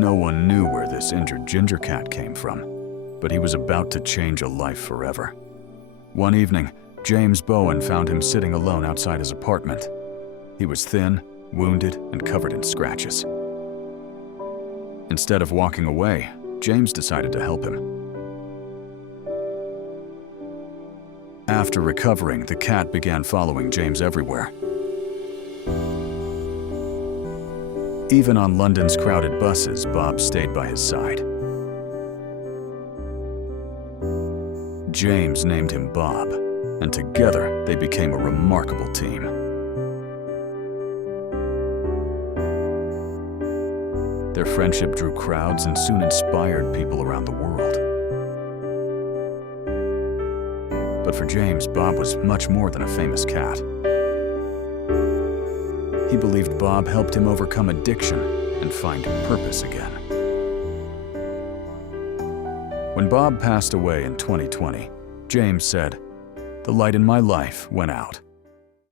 No one knew where this injured ginger cat came from, but he was about to change a life forever. One evening, James Bowen found him sitting alone outside his apartment. He was thin, wounded, and covered in scratches. Instead of walking away, James decided to help him. After recovering, the cat began following James everywhere. Even on London's crowded buses, Bob stayed by his side. James named him Bob, and together they became a remarkable team. Their friendship drew crowds and soon inspired people around the world. But for James, Bob was much more than a famous cat. He believed Bob helped him overcome addiction and find purpose again. When Bob passed away in 2020, James said, "The light in my life went out.